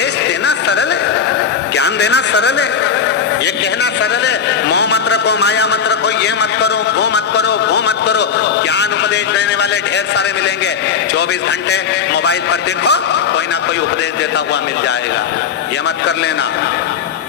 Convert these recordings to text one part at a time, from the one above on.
उपदेश देना सरल है, ज्ञान देना सरल है, ये कहना सरल है, मोह मत रखो, माया मत रखो, ये मत करो, वो मत करो, वो मत करो। ज्ञान उपदेश देने वाले ढेर सारे मिलेंगे। 24 घंटे मोबाइल पर देखो, कोई ना कोई उपदेश देता हुआ मिल जाएगा। ये मत कर लेना,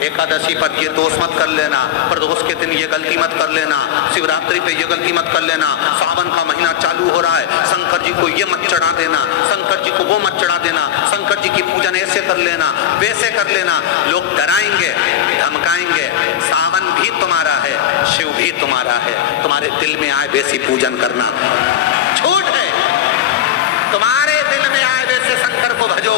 एकादशी पर ये दोष मत कर लेना, प्रदोष के दिन ये गलती मत कर लेना, शिवरात्रि पे ये गलती मत कर लेना, सावन का महीना चालू हो रहा है, शंकर जी को ये मत चढ़ा देना, शंकर जी को वो मत चढ़ा देना, शंकर जी की पूजन ऐसे कर लेना, वैसे कर लेना। लोग डराएंगे, धमकाएंगे। सावन भी तुम्हारा है, शिव भी तुम्हारा है, तुम्हारे दिल में आए वैसी पूजन करना छूट है। तुम्हारे दिल में आए वैसे शंकर को भजो,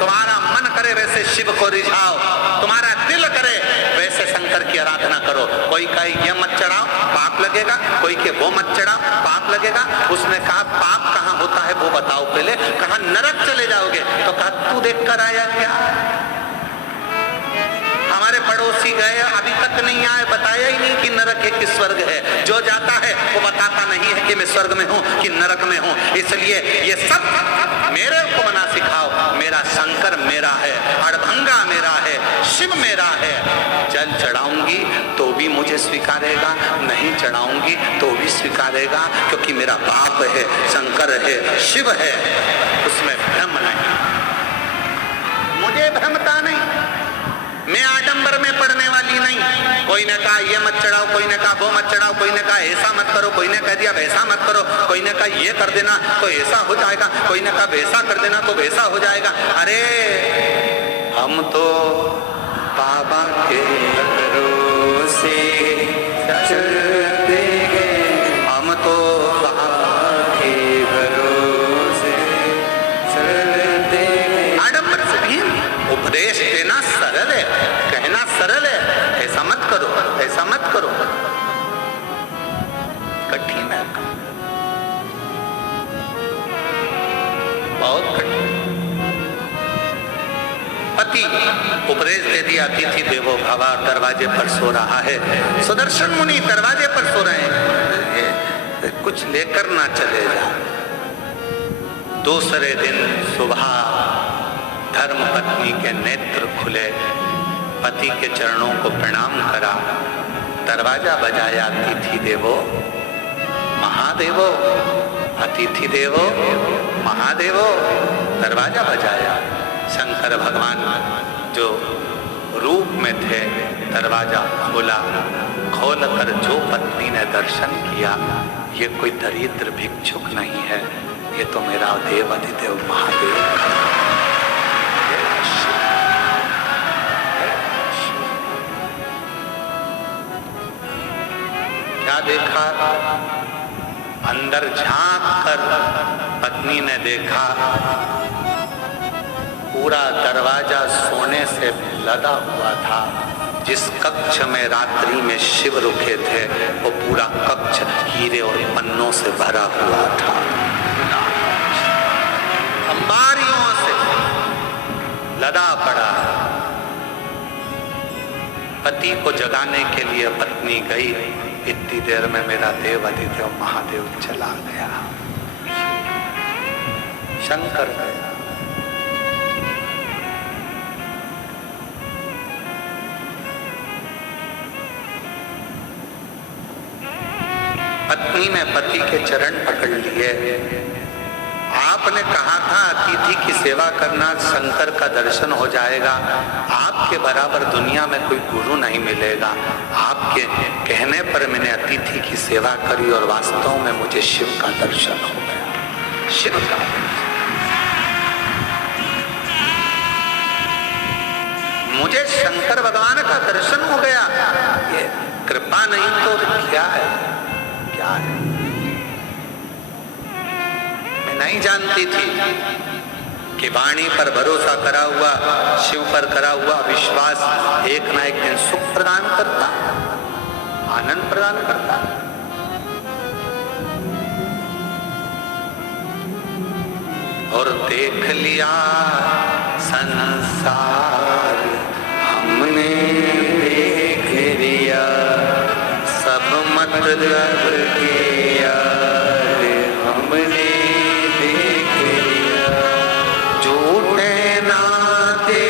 तुम्हारा मन करे वैसे शिव को रिझाओ, तुम्हारा दिल करे वैसे शंकर की आराधना करो। कोई कहे ये मत चढ़ाओ, पाप लगेगा, कोई के वो मत चढ़ाओ, पाप लगेगा। उसने कहा पाप कहाँ होता है वो बताओ पहले। कहा नरक चले जाओगे, तो कहा तू देख कर आया क्या? हमारे पड़ोसी गए, अभी तक नहीं आए, बताया ही नहीं कि नरक है कि स्वर्ग है। जो जाता है वो बताता नहीं है कि मैं स्वर्ग में हूँ कि नरक में हूँ। इसलिए ये सब मेरे को मना सिखाओ। मेरा शंकर मेरा है, अड़भंगा मेरा है, शिव मेरा है। जल चढ़ाऊंगी तो भी मुझे स्वीकारेगा, नहीं चढ़ाऊंगी तो भी स्वीकारेगा, क्योंकि मेरा बाप है, शंकर है, शिव है। उसमें भ्रम नहीं, मुझे भ्रमता नहीं, मैं आडंबर में पड़ने वाली नहीं। कोई ने कहा ये मत चढ़ाओ, कोई ने कहा वो मत चढ़ाओ, कोई ने कहा ऐसा मत करो, कोई ने कह दिया वैसा मत करो, कोई ने कहा ये कर देना तो ऐसा हो जाएगा, कोई ने कहा वैसा कर देना तो वैसा हो जाएगा। अरे हम तो बाबा के भरोसे चलते हैं, हम तो बाबा के भरोसे चलते हैं। आडंबर से भी उपदेश देना सरल है, कहना सरल है, ऐसा मत करो, ऐसा मत करो, कठिन है, बहुत कठिन। पति उपदेश दे दिया, अतिथि देवो भव, दरवाजे पर सो रहा है। सुदर्शन मुनि दरवाजे पर सो रहे हैं, कुछ लेकर ना चले जा। दूसरे दिन सुबह धर्म पत्नी के नेत्र खुले, पति के चरणों को प्रणाम करा, दरवाजा बजाया। अतिथि देवो महादेवो, अतिथि देवो महादेवो, दरवाजा बजाया। शंकर भगवान जो रूप में थे, दरवाजा खोला, खोल कर जो पत्नी ने दर्शन किया, ये कोई दरिद्र भिक्षुक नहीं है, ये तो मेरा देव अधिदेव महादेव। क्या देखा? अंदर झांक कर पत्नी ने देखा पूरा दरवाजा सोने से लदा हुआ था। जिस कक्ष में रात्रि में शिव रुके थे, वो पूरा कक्ष हीरे और पन्नों से भरा हुआ था, अंबारियों से लदा पड़ा। पति को जगाने के लिए पत्नी गई, इतनी देर में मेरा देव अधिदेव महादेव चला गया, शंकर गया। पत्नी ने पति के चरण पकड़ लिए। आपने कहा था अतिथि की सेवा करना, शंकर का दर्शन हो जाएगा। आपके बराबर दुनिया में कोई गुरु नहीं मिलेगा। आपके कहने पर मैंने अतिथि की सेवा करी और वास्तव में मुझे शिव का दर्शन हो गया। शिव का मुझे शंकर भगवान का दर्शन हो गया। ये कृपा नहीं तो क्या है? क्या है? नहीं जानती थी कि वाणी पर भरोसा करा हुआ, शिव पर करा हुआ विश्वास एक ना एक दिन सुख प्रदान करता, आनंद प्रदान करता। और देख लिया संसार हमने, देख लिया सब मतलब किया हमने, देख लिया झूठे नाते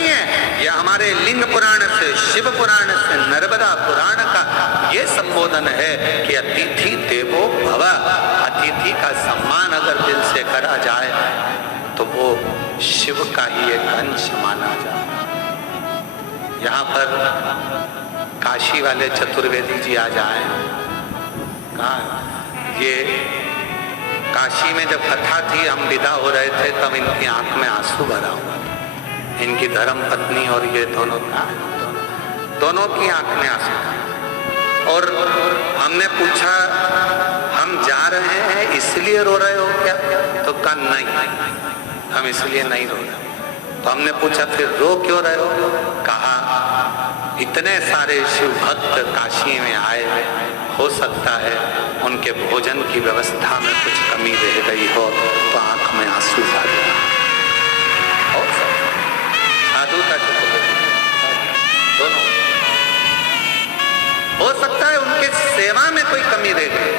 नहीं है, यह हमारे लिंग पुराण से, शिव पुराण से, नर्मदा पुराण का ये संबोधन है कि अतिथि देवो भव। अतिथि का सम्मान अगर दिल से करा जाए तो वो शिव का ही एक अंश माना जाए। यहाँ पर काशी वाले चतुर्वेदी जी आ जाए, कहा ये काशी में जब कथा थी, हम विदा हो रहे थे, तब इनकी आंख में आंसू भरा हुआ। इनकी धर्म पत्नी और ये दोनों की आंख में आंसू। और हमने पूछा, हम जा रहे हैं इसलिए रो रहे हो क्या? तो कहा नहीं, हम इसलिए नहीं रो रहे। तो हमने पूछा फिर रो क्यों रहे हो? कहा इतने सारे शिव भक्त काशी में आए, हो सकता है उनके भोजन की व्यवस्था में कुछ कमी रह गई हो तो आंख में आंसू आ गया। साधु का दोनों हो सकता है उनके सेवा में कोई कमी रह गई।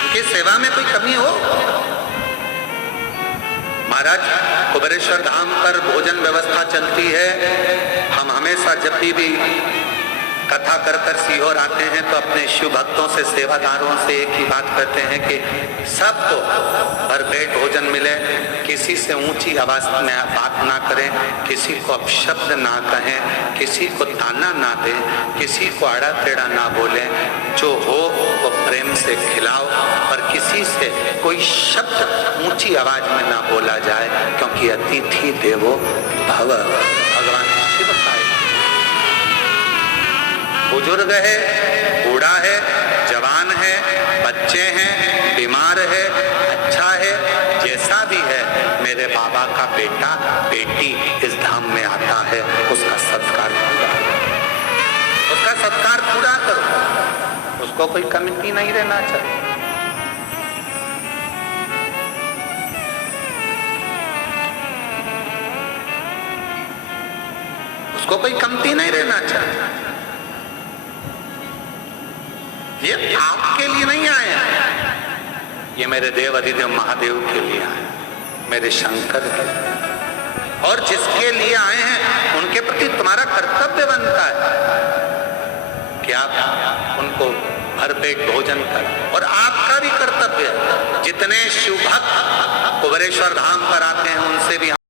उनकी सेवा में कोई कमी हो। महाराज कुबेरेश्वर धाम पर भोजन व्यवस्था चलती है। हम हमेशा जब भी कथा कर कर सीहोर आते हैं तो अपने शिव भक्तों से, सेवादारों से एक ही बात करते हैं कि सबको भरपेट भोजन मिले, किसी से ऊंची आवाज में बात ना करें, किसी को अपशब्द ना कहें, किसी को ताना ना दें, किसी को आड़ा टेढ़ा ना बोलें, जो हो वो प्रेम से खिलाओ और किसी से कोई शब्द ऊंची आवाज में ना बोला जाए, क्योंकि अतिथि देवो भव। भगवान शिव का बुजुर्ग है, बूढ़ा है, जवान है, बच्चे हैं, बीमार है, अच्छा है, जैसा भी है, मेरे बाबा का बेटा बेटी इस धाम में आता है, उसका सत्कार पूरा करो, उसका सत्कार पूरा करो, उसको कोई कमी नहीं रहना चाहिए। उसको कोई कमती नहीं रहना चाहिए। ये आपके लिए नहीं आए हैं, ये मेरे देव अधिदेव महादेव के लिए आए, मेरे शंकर के, और जिसके लिए आए हैं उनके प्रति तुम्हारा कर्तव्य बनता है कि आप उनको भरपेट भोजन करें। और आपका भी कर्तव्य, जितने शिव भक्त कुबेरेश्वर धाम पर आते हैं उनसे भी